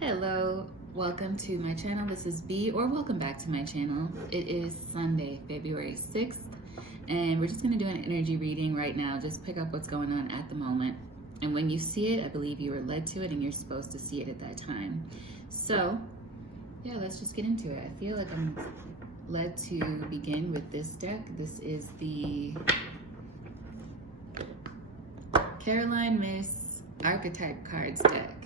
Hello, welcome to my channel. This is B, or welcome back to my channel. It is Sunday, February 6th, and we're just going to do an energy reading right now. Just pick up what's going on at the moment. And when you see it, I believe you were led to it and you're supposed to see it at that time. So, yeah, let's just get into it. I feel like I'm led to begin with this deck. This is the Caroline Myss Archetype Cards deck.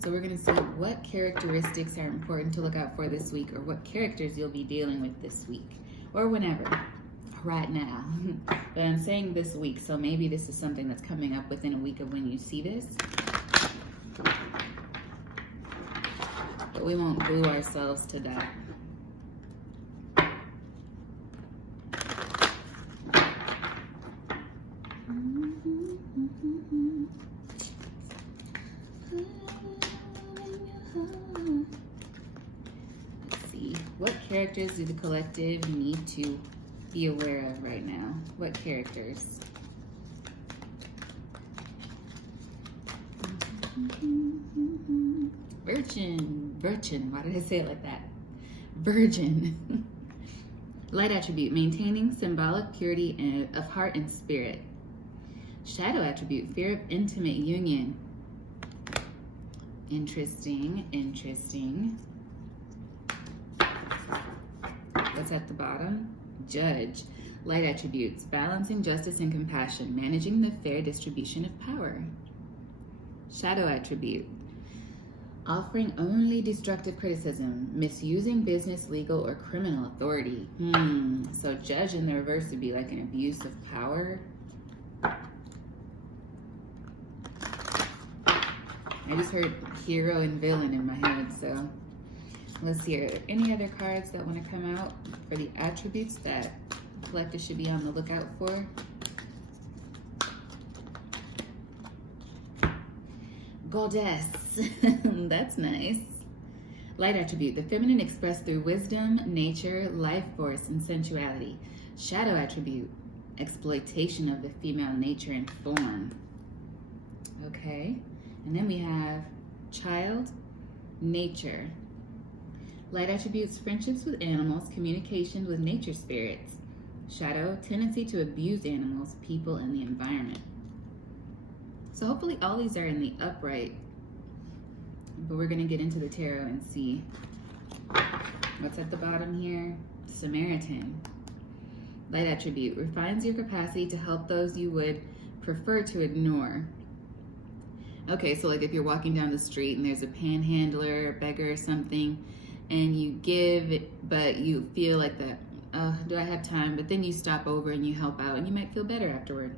So we're going to see what characteristics are important to look out for this week, or what characters you'll be dealing with this week, or whenever, right now. But I'm saying this week, so maybe this is something that's coming up within a week of when you see this. But we won't glue ourselves to that. What characters do the collective need to be aware of right now? What characters? Virgin, why did I say it like that? Virgin. Light attribute, maintaining symbolic purity of heart and spirit. Shadow attribute, fear of intimate union. Interesting. What's at the bottom? Judge. Light attributes, balancing justice and compassion, managing the fair distribution of power. Shadow attribute, offering only destructive criticism, misusing business, legal, or criminal authority. So judge in the reverse would be like an abuse of power. I just heard hero and villain in my head, so let's see, are there any other cards that want to come out for the attributes that the collective should be on the lookout for? Goddess. That's nice. Light attribute, the feminine expressed through wisdom, nature, life force, and sensuality. Shadow attribute, exploitation of the female nature and form. Okay. And then we have child, nature. Light attributes, friendships with animals, communication with nature spirits. Shadow, tendency to abuse animals, people, and the environment. So hopefully all these are in the upright, but we're going to get into the tarot and see what's at the bottom here. Samaritan. Light attribute, refines your capacity to help those you would prefer to ignore. Okay, so like if you're walking down the street and there's a panhandler, a beggar or something, and you give, but you feel like that, do I have time? But then you stop over and you help out and you might feel better afterward.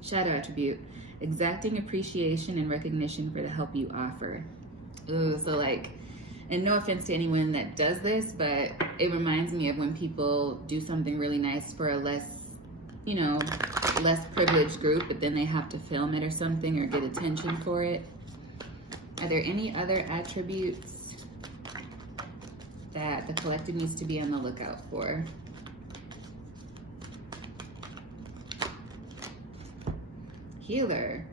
Shadow attribute, exacting appreciation and recognition for the help you offer. Ooh, so like, and no offense to anyone that does this, but it reminds me of when people do something really nice for a less privileged group, but then they have to film it or something or get attention for it. Are there any other attributes that the collective needs to be on the lookout for? Healer.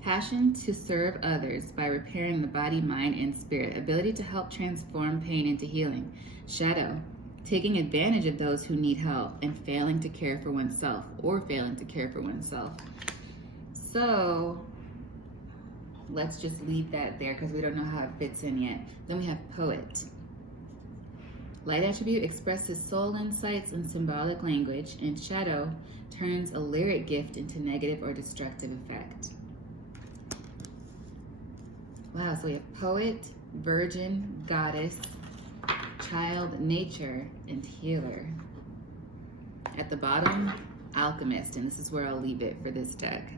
Passion to serve others by repairing the body, mind, and spirit. Ability to help transform pain into healing. Shadow. Taking advantage of those who need help and failing to care for oneself, or failing to care for oneself. So let's just leave that there because we don't know how it fits in yet. Then we have poet. Light attribute, expresses soul insights and symbolic language, and shadow, turns a lyric gift into negative or destructive effect. Wow, so we have poet, virgin, goddess, child, nature, and healer. At the bottom, alchemist, and this is where I'll leave it for this deck.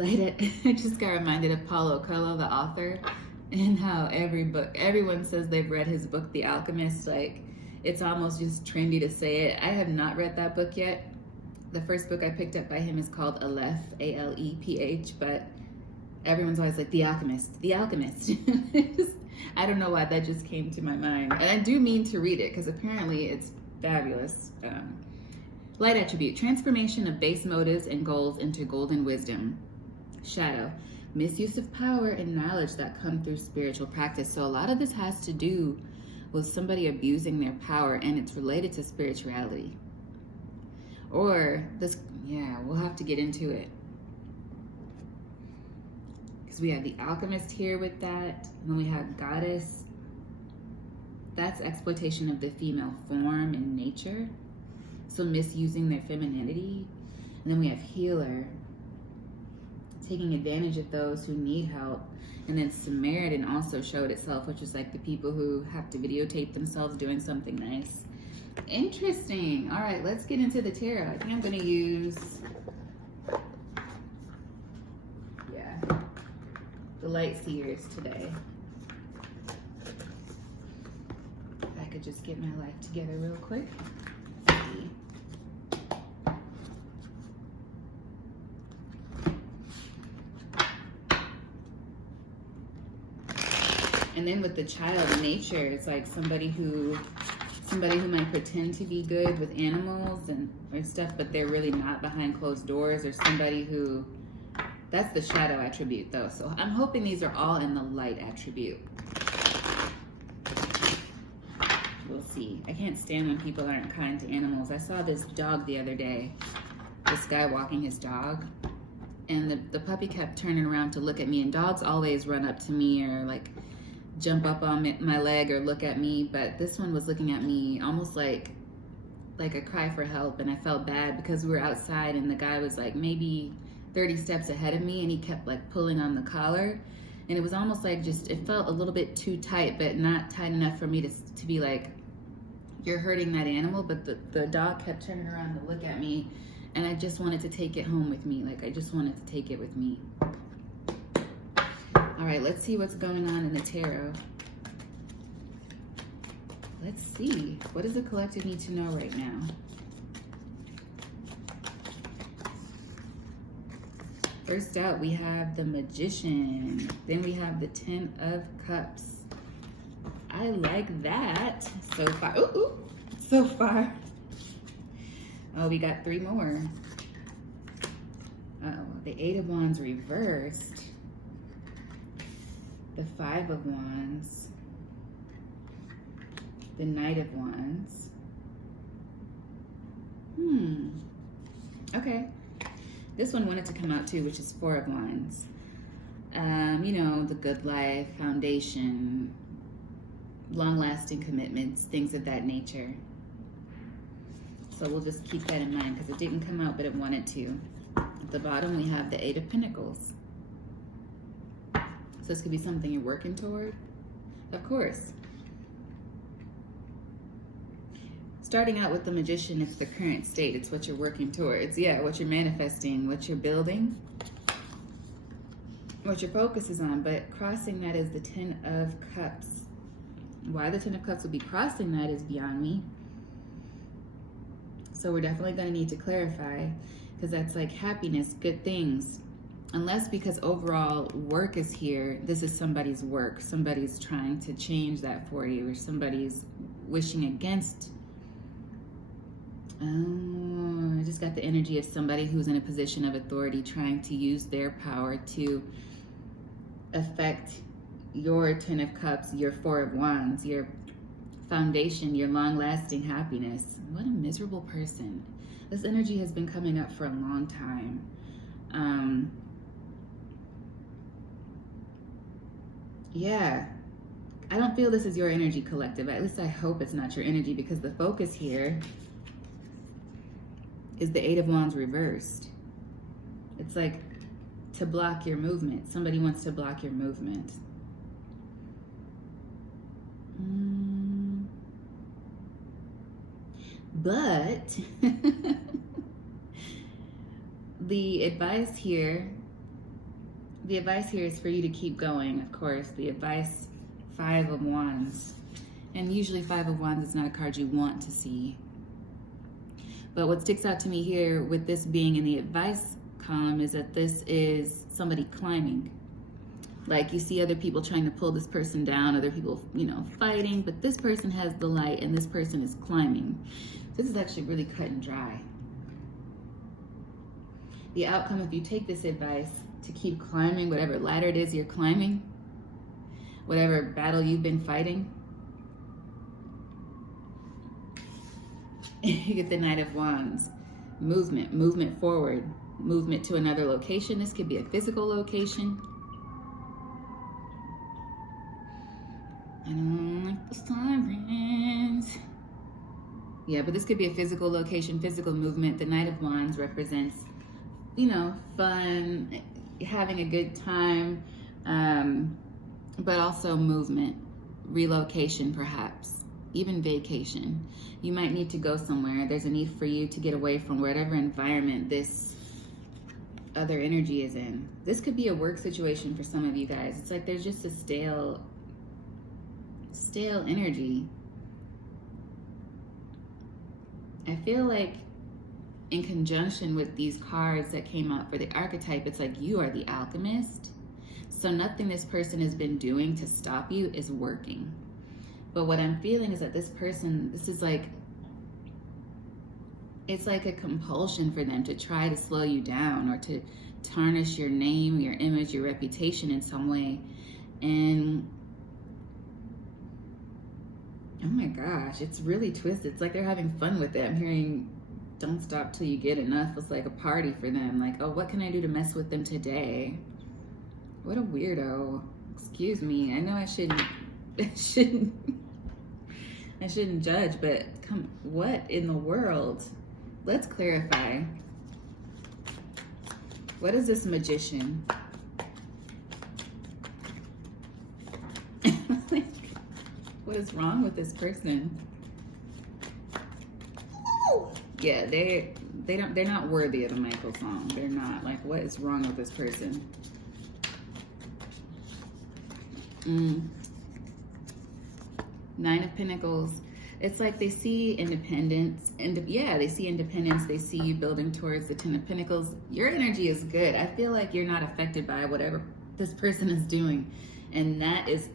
I just got reminded of Paulo Coelho, the author, and how everyone says they've read his book, The Alchemist. Like, it's almost just trendy to say it. I have not read that book yet. The first book I picked up by him is called Aleph, A-L-E-P-H, but everyone's always like, The Alchemist, The Alchemist. I don't know why that just came to my mind. And I do mean to read it because apparently it's fabulous. Light attribute, transformation of base motives and goals into golden wisdom. Shadow, Misuse of power and knowledge that come through spiritual practice. So a lot of this has to do with somebody abusing their power, and it's related to spirituality. Or this, yeah, we'll have to get into it. Because we have the alchemist here with that. And then we have goddess. That's exploitation of the female form in nature. So misusing their femininity. And then we have healer. Taking advantage of those who need help. And then Samaritan also showed itself, which is like the people who have to videotape themselves doing something nice. Interesting. All right, let's get into the tarot. I think I'm going to use, the Light Seers today. If I could just get my life together real quick. Let's see. And then with the child in nature, it's like somebody who might pretend to be good with animals and or stuff, but they're really not behind closed doors, or somebody who, that's the shadow attribute though. So I'm hoping these are all in the light attribute. We'll see. I can't stand when people aren't kind to animals. I saw this dog the other day, this guy walking his dog, and the puppy kept turning around to look at me, and dogs always run up to me or like jump up on my leg or look at me, but this one was looking at me almost like a cry for help. And I felt bad because we were outside and the guy was like maybe 30 steps ahead of me, and he kept like pulling on the collar, and it was almost like it felt a little bit too tight, but not tight enough for me to be like, you're hurting that animal. But the dog kept turning around to look at me, and I just wanted to take it home with me. Like I just wanted to take it with me. All right, let's see what's going on in the tarot. Let's see. What does the collective need to know right now? First out, we have the Magician. Then we have the Ten of Cups. I like that so far. Ooh, so far. Oh, we got 3 more. Uh-oh, the Eight of Wands reversed. The Five of Wands, the Knight of Wands. Okay. This one wanted to come out too, which is Four of Wands. You know, the good life, foundation, long-lasting commitments, things of that nature. So we'll just keep that in mind because it didn't come out, but it wanted to. At the bottom, we have the Eight of Pentacles. So this could be something you're working toward, of course. Starting out with the Magician, it's the current state. It's what you're working towards. Yeah, what you're manifesting, what you're building, what your focus is on. But crossing that is the Ten of Cups. Why the Ten of Cups would be crossing that is beyond me. So we're definitely going to need to clarify, because that's like happiness, good things. Unless because overall work is here, this is somebody's work. Somebody's trying to change that for you, or somebody's wishing against. Oh, I just got the energy of somebody who's in a position of authority trying to use their power to affect your Ten of Cups, your Four of Wands, your foundation, your long-lasting happiness. What a miserable person. This energy has been coming up for a long time. Yeah, I don't feel this is your energy, collective. At least I hope it's not your energy, because the focus here is the Eight of Wands reversed. It's like to block your movement. Somebody wants to block your movement. But the advice here is for you to keep going, of course. The advice, Five of Wands. And usually Five of Wands is not a card you want to see. But what sticks out to me here with this being in the advice column is that this is somebody climbing. Like you see other people trying to pull this person down, other people, you know, fighting, but this person has the light and this person is climbing. This is actually really cut and dry. The outcome, if you take this advice, to keep climbing whatever ladder it is you're climbing, whatever battle you've been fighting. You get the Knight of Wands. Movement forward, movement to another location. This could be a physical location. I don't like the sirens. Yeah, but this could be a physical location, physical movement. The Knight of Wands represents, you know, fun, having a good time, but also movement, relocation perhaps, even vacation. You might need to go somewhere. There's a need for you to get away from whatever environment this other energy is in. This could be a work situation for some of you guys. It's like there's just a stale energy. I feel like in conjunction with these cards that came out for the archetype, it's like you are the alchemist. So nothing this person has been doing to stop you is working. But what I'm feeling is that this person, this is like, it's like a compulsion for them to try to slow you down or to tarnish your name, your image, your reputation in some way. And oh my gosh, it's really twisted. It's like they're having fun with it. I'm hearing don't stop till you get enough. It's like a party for them. Like, oh, what can I do to mess with them today? What a weirdo. Excuse me. I know I shouldn't judge, but what in the world? Let's clarify. What is this Magician? What is wrong with this person? Yeah, they're not worthy of a Michael song. They're not. Like, what is wrong with this person? Nine of Pentacles. It's like they see independence, and yeah, they see independence. They see you building towards the Ten of Pentacles. Your energy is good. I feel like you're not affected by whatever this person is doing, and that is,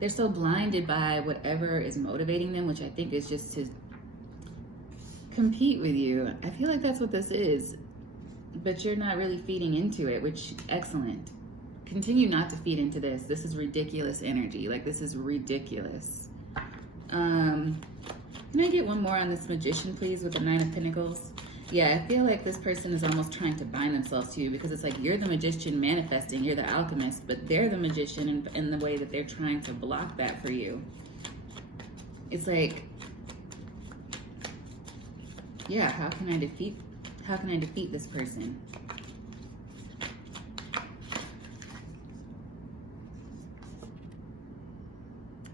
they're so blinded by whatever is motivating them, which I think is just to compete with you. I feel like that's what this is, but you're not really feeding into it, which excellent. Continue not to feed into this. This is ridiculous energy. Like, this is ridiculous. Can I get one more on this Magician, please, with the Nine of Pentacles? Yeah, I feel like this person is almost trying to bind themselves to you, because it's like you're the magician manifesting, you're the alchemist, but they're the magician in the way that they're trying to block that for you. It's like, yeah, how can I defeat this person?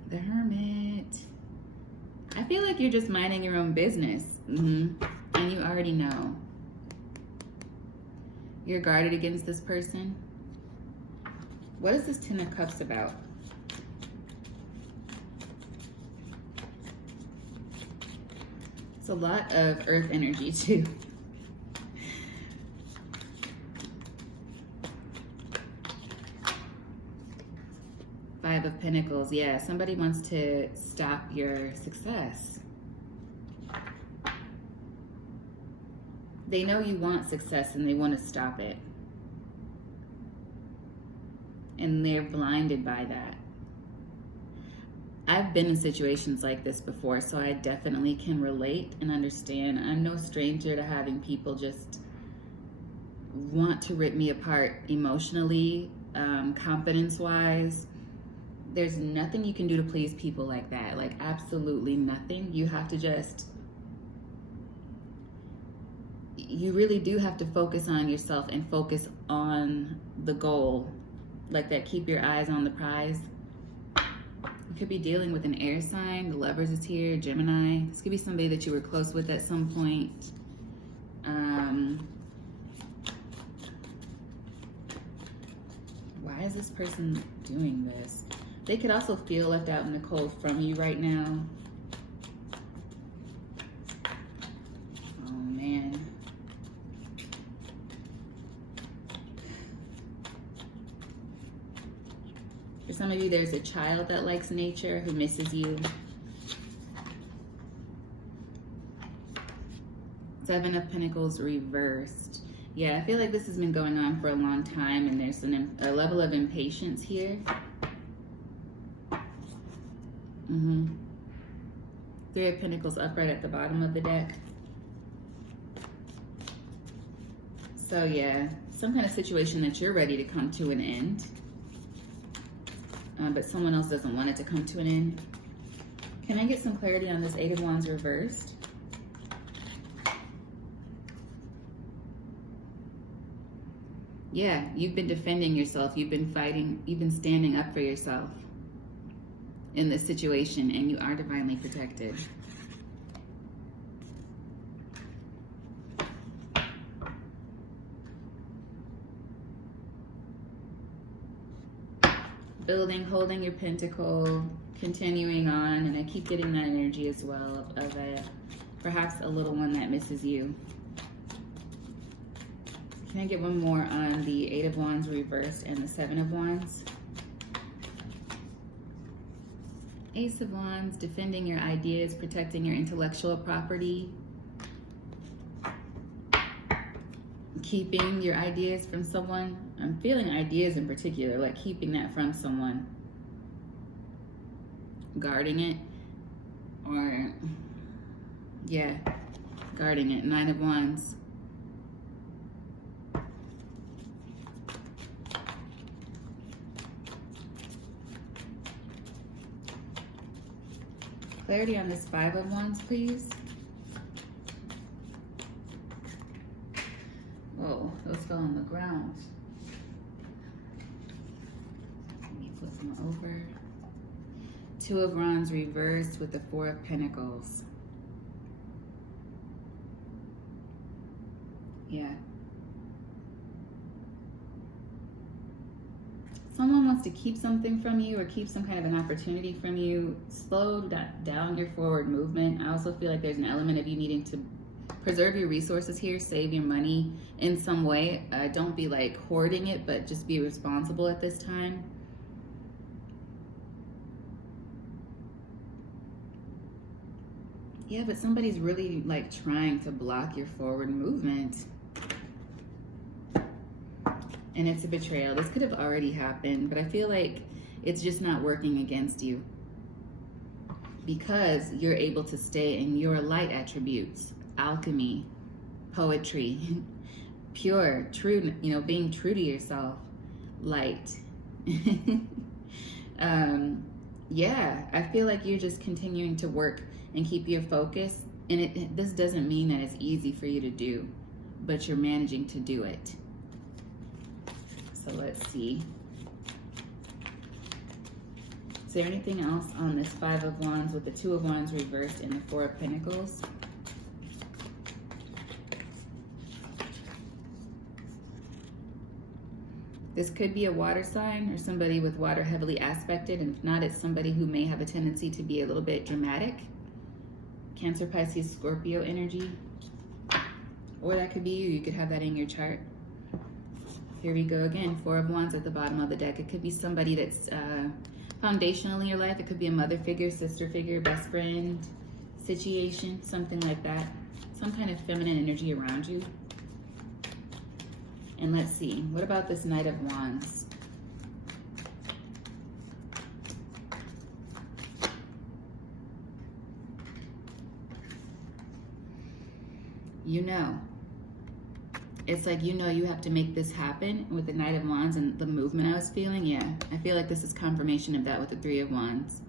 The Hermit. I feel like you're just minding your own business. And you already know. You're guarded against this person. What is this Ten of Cups about? It's a lot of earth energy too. Five of Pentacles. Yeah, somebody wants to stop your success. They know you want success and they want to stop it. And they're blinded by that. I've been in situations like this before, so I definitely can relate and understand. I'm no stranger to having people just want to rip me apart emotionally, confidence-wise. There's nothing you can do to please people like that. Like, absolutely nothing. You have to just, you really do have to focus on yourself and focus on the goal. Like that, keep your eyes on the prize. You could be dealing with an air sign. The Lovers is here, Gemini. This could be somebody that you were close with at some point. Why is this person doing this? They could also feel left out in the cold from you right now. Oh, man. For some of you, there's a child that likes nature who misses you. Seven of Pentacles reversed. Yeah, I feel like this has been going on for a long time, and there's a level of impatience here. Three of Pentacles upright at the bottom of the deck. So yeah, some kind of situation that you're ready to come to an end, but someone else doesn't want it to come to an end. Can I get some clarity on this Eight of Wands reversed? Yeah, you've been defending yourself. You've been fighting. You've been standing up for yourself in this situation, and you are divinely protected. Building, holding your pentacle, continuing on, and I keep getting that energy as well of perhaps a little one that misses you. Can I get one more on the Eight of Wands reversed and the Seven of Wands? Ace of Wands, defending your ideas, protecting your intellectual property, keeping your ideas from someone. I'm feeling ideas in particular, like keeping that from someone, guarding it, or yeah, guarding it. Nine of Wands. Clarity on this Five of Wands, please. Whoa, those fell on the ground. Let me flip them over. Two of Wands reversed with the Four of Pentacles. Yeah. Someone wants to keep something from you or keep some kind of an opportunity from you. Slow down your forward movement. I also feel like there's an element of you needing to preserve your resources here, save your money in some way. Don't be like hoarding it, but just be responsible at this time. Yeah, but somebody's really like trying to block your forward movement. And it's a betrayal. This could have already happened, but I feel like it's just not working against you because you're able to stay in your light attributes, alchemy, poetry, pure, true, you know, being true to yourself, light. Yeah, I feel like you're just continuing to work and keep your focus. And this doesn't mean that it's easy for you to do, but you're managing to do it. So let's see. Is there anything else on this Five of Wands with the Two of Wands reversed and the Four of Pentacles? This could be a water sign or somebody with water heavily aspected, and if not, it's somebody who may have a tendency to be a little bit dramatic. Cancer, Pisces, Scorpio energy. Or that could be you. You could have that in your chart. Here we go again, Four of Wands at the bottom of the deck. It could be somebody that's foundational in your life. It could be a mother figure, sister figure, best friend situation, something like that. Some kind of feminine energy around you. And let's see, what about this Knight of Wands? You know. It's like, you know, you have to make this happen with the Knight of Wands and the movement I was feeling. Yeah, I feel like this is confirmation of that with the Three of Wands.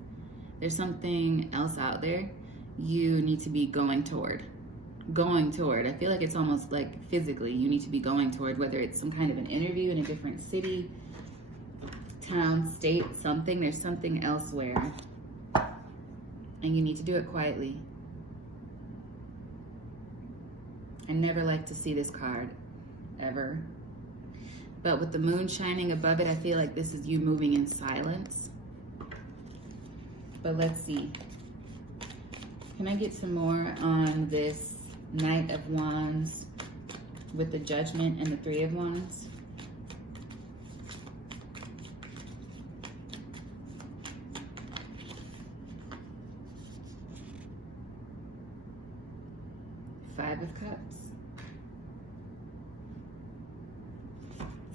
There's something else out there you need to be going toward. I feel like it's almost like physically you need to be going toward, whether it's some kind of an interview in a different city, town, state, something. There's something elsewhere. And you need to do it quietly. I never like to see this card. Ever. But with the moon shining above it, I feel like this is you moving in silence. But let's see. Can I get some more on this Knight of Wands with the Judgment and the Three of Wands? Five of Cups.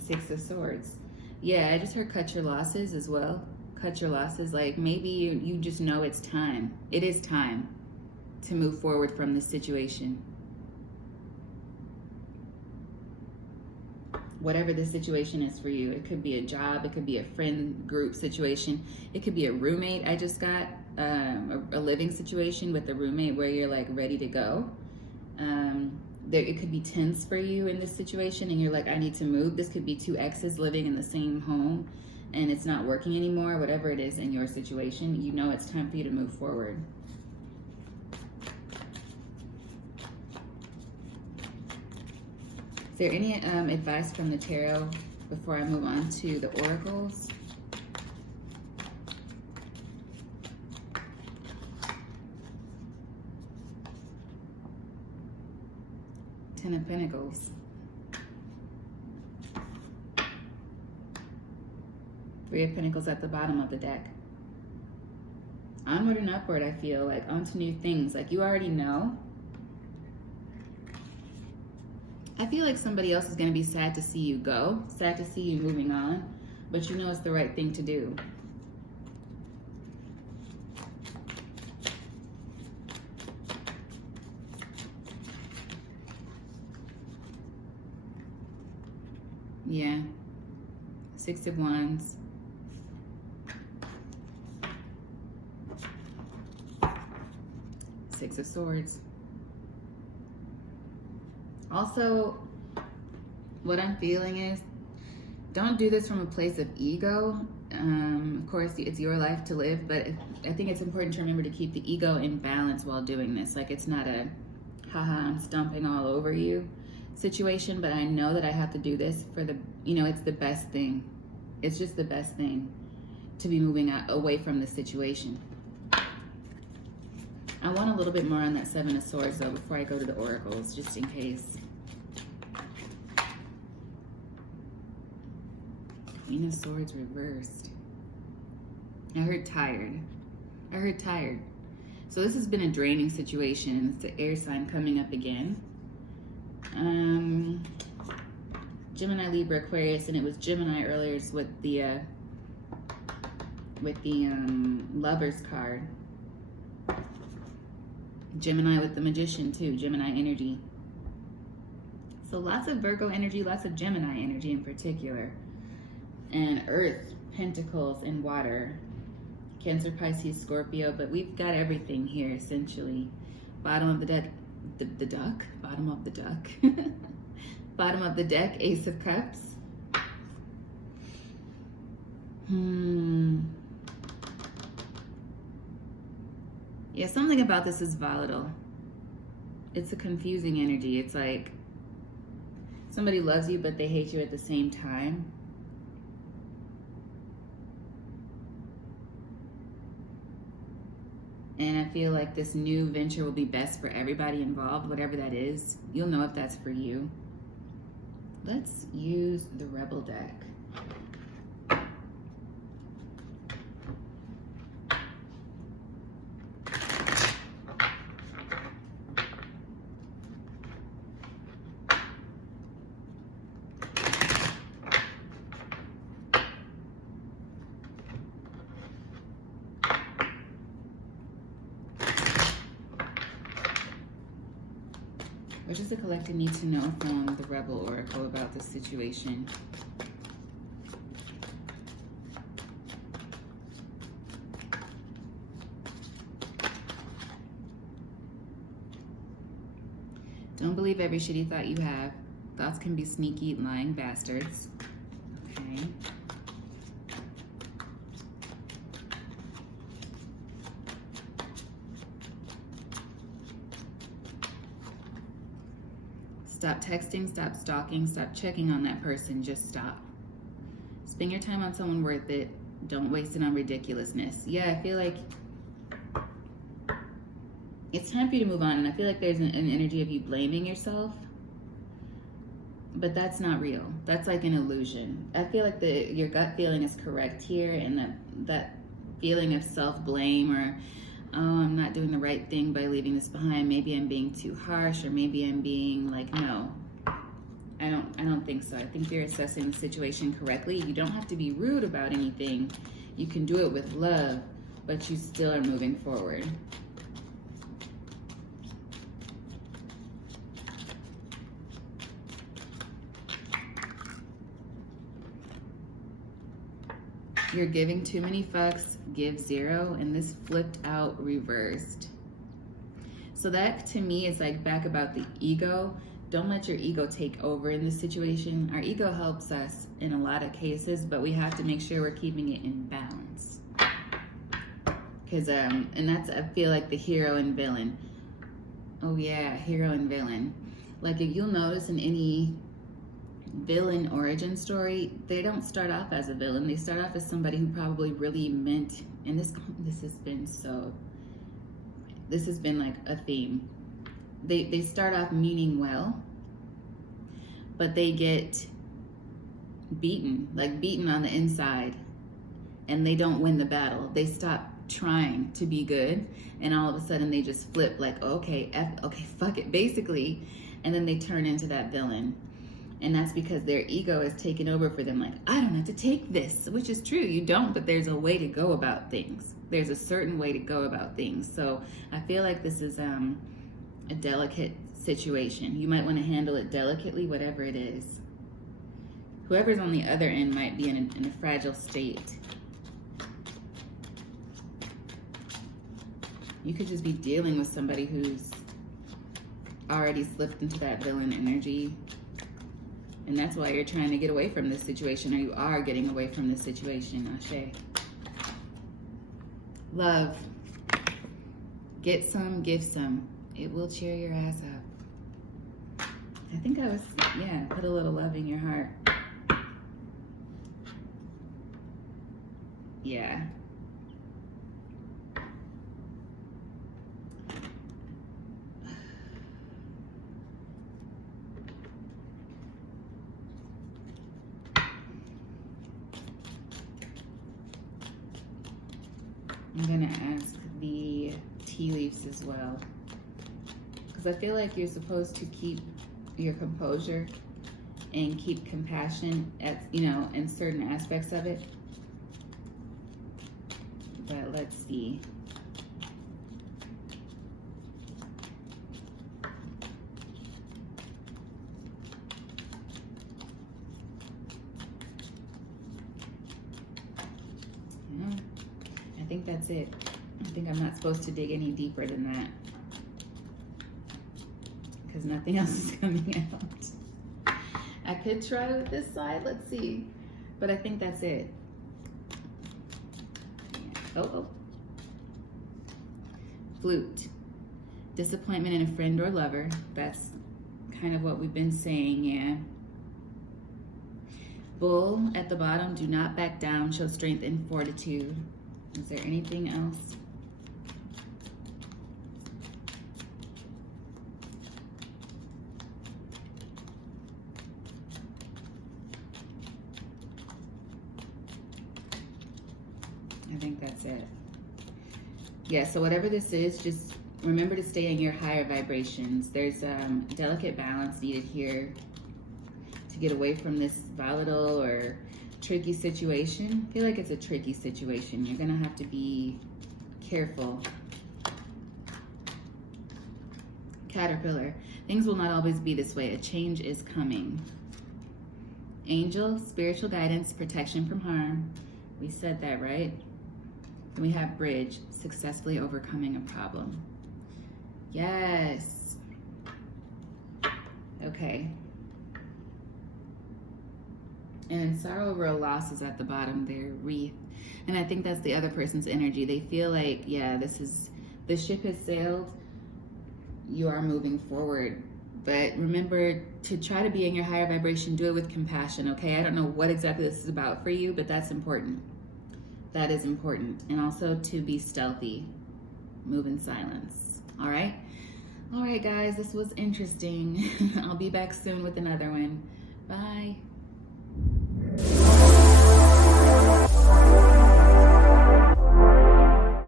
Six of Swords. Yeah, I just heard cut your losses as well. Cut your losses. Like maybe you just know it's time. It is time to move forward from this situation. Whatever the situation is for you. It could be a job. It could be a friend group situation. It could be a roommate. I just got a living situation with a roommate where you're like ready to go. It could be tense for you in this situation and you're like, I need to move. This could be two exes living in the same home and it's not working anymore. Whatever it is in your situation, you know it's time for you to move forward. Is there any advice from the tarot before I move on to the oracles? Ten of Pentacles. Three of Pentacles at the bottom of the deck. Onward and upward, I feel like, onto new things. Like you already know. I feel like somebody else is going to be sad to see you go, sad to see you moving on, but you know it's the right thing to do. Yeah. Six of Wands. Six of Swords. Also, what I'm feeling is, don't do this from a place of ego. Of course, it's your life to live, but I think it's important to remember to keep the ego in balance while doing this. Like it's not a, haha, I'm stomping all over you situation, but I know that I have to do this for the, it's the best thing. It's just the best thing to be moving away from the situation. I want a little bit more on that Seven of Swords though before I go to the oracles, just in case. Queen of Swords reversed. I heard tired. I heard tired. So this has been a draining situation. It's the air sign coming up again. Gemini, Libra, Aquarius, and it was Gemini earlier with the Lovers card. Gemini with the Magician too, Gemini energy. So lots of Virgo energy, lots of Gemini energy in particular. And Earth, Pentacles, and Water. Cancer, Pisces, Scorpio, but we've got everything here essentially. Bottom of the deck, the duck? Bottom of the duck. Bottom of the deck, Ace of Cups. Yeah, something about this is volatile. It's a confusing energy. It's like somebody loves you, but they hate you at the same time. And I feel like this new venture will be best for everybody involved, whatever that is. You'll know if that's for you. Let's use the Rebel deck. What does the collective need to know from the Rebel Oracle about this situation? Don't believe every shitty thought you have. Thoughts can be sneaky, lying bastards. Okay. Stop texting, stop stalking, stop checking on that person, just stop. Spend your time on someone worth it. Don't waste it on ridiculousness. Yeah, I feel like it's time for you to move on, and I feel like there's an energy of you blaming yourself, but that's not real. That's like an illusion. I feel like your gut feeling is correct here, and that feeling of self-blame or, oh, I'm not doing the right thing by leaving this behind. Maybe I'm being too harsh, or maybe I'm being like, no. I don't think so. I think you're assessing the situation correctly. You don't have to be rude about anything. You can do it with love, but you still are moving forward. You're giving too many fucks, give zero, and this flipped out reversed. So that to me is like back about the ego. Don't let your ego take over in this situation. Our ego helps us in a lot of cases, but we have to make sure we're keeping it in balance. Because, and that's, I feel like the hero and villain. Oh yeah, hero and villain. Like if you'll notice in any villain origin story, they don't start off as a villain. They start off as somebody who probably really meant, and this has been like a theme. They start off meaning well, but they get beaten on the inside, and they don't win the battle. They stop trying to be good, and all of a sudden they just flip like, okay, fuck it, basically, and then they turn into that villain. And that's because their ego is taken over for them. Like, I don't have to take this, which is true. You don't, but there's a way to go about things. There's a certain way to go about things. So I feel like this is a delicate situation. You might want to handle it delicately, whatever it is. Whoever's on the other end might be in a fragile state. You could just be dealing with somebody who's already slipped into that villain energy. And that's why you're trying to get away from this situation, or you are getting away from this situation, Ashe. Love. Get some, give some. It will cheer your ass up. I think I was, yeah, put a little love in your heart. Yeah. I'm gonna ask the tea leaves as well, because I feel like you're supposed to keep your composure and keep compassion at, in certain aspects of it. But let's see. I think that's it. I think I'm not supposed to dig any deeper than that, because nothing else is coming out. I could try with this side, let's see. But I think that's it. Oh. Flute. Disappointment in a friend or lover. That's kind of what we've been saying, yeah. Bull at the bottom. Do not back down. Show strength and fortitude. Is there anything else? I think that's it. Yeah, so whatever this is, just remember to stay in your higher vibrations. There's delicate balance needed here to get away from this volatile or tricky situation. I feel like it's a tricky situation. You're gonna have to be careful. Caterpillar. Things will not always be this way. A change is coming. Angel, spiritual guidance, protection from harm. We said that, right? And we have bridge, successfully overcoming a problem. Yes. Okay. And sorrow over a loss is at the bottom there, wreath. And I think that's the other person's energy. They feel like, yeah, the ship has sailed. You are moving forward. But remember to try to be in your higher vibration. Do it with compassion, okay? I don't know what exactly this is about for you, but that's important. That is important. And also to be stealthy. Move in silence. All right? All right, guys, this was interesting. I'll be back soon with another one. Bye.